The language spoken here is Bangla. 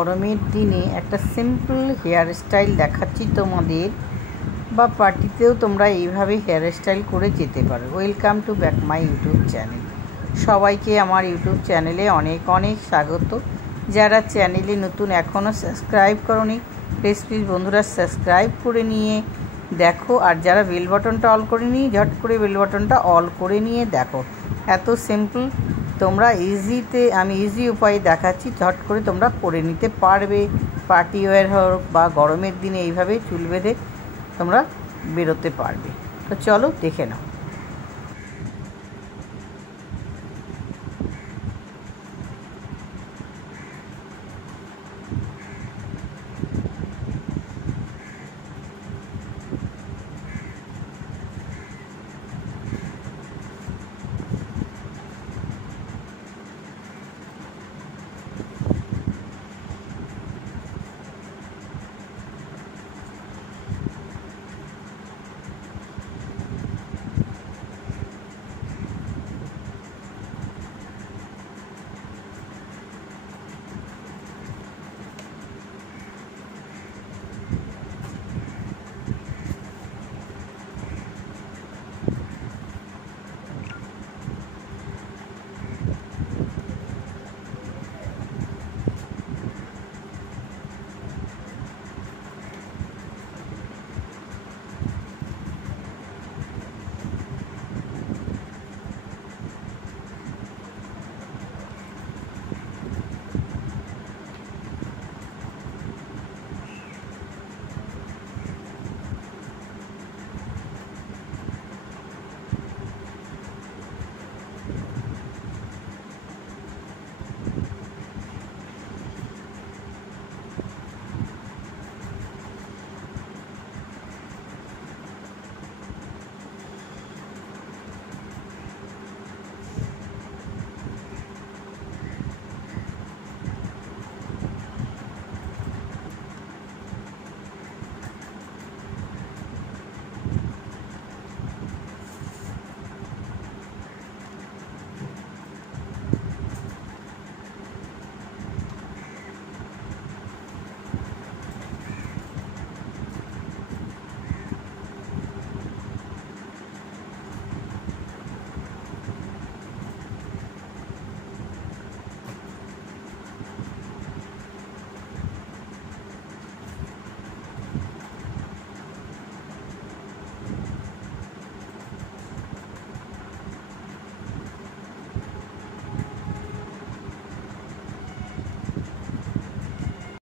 গরমের দিনে একটা সিম্পল হেয়ার স্টাইল দেখাচ্ছি তোমাদের, বা পার্টিতেও তোমরা এইভাবে হেয়ার স্টাইল করে যেতে পারো। Welcome to back my YouTube channel. সবাইকে আমার ইউটিউব চ্যানেলে অনেক অনেক স্বাগত। যারা চ্যানেলে নতুন এখনও সাবস্ক্রাইব করোনি, প্লিজ বন্ধুরা সাবস্ক্রাইব করে নিয়ে দেখো, আর যারা বেল বাটনটা অল করে নিয়ে ঝট করে বেল বাটনটা অল করে নিয়ে দেখো। এত সিম্পল, তোমরা আমি ইজি উপায়ে দেখাচ্ছি, ঝট করে তোমরা করে নিতে পারবে। পার্টি ওয়্যার হোক বা গরমের দিনে এইভাবে চুল বেঁধে তোমরা বেরোতে পারবে। তো চলো দেখে নাও।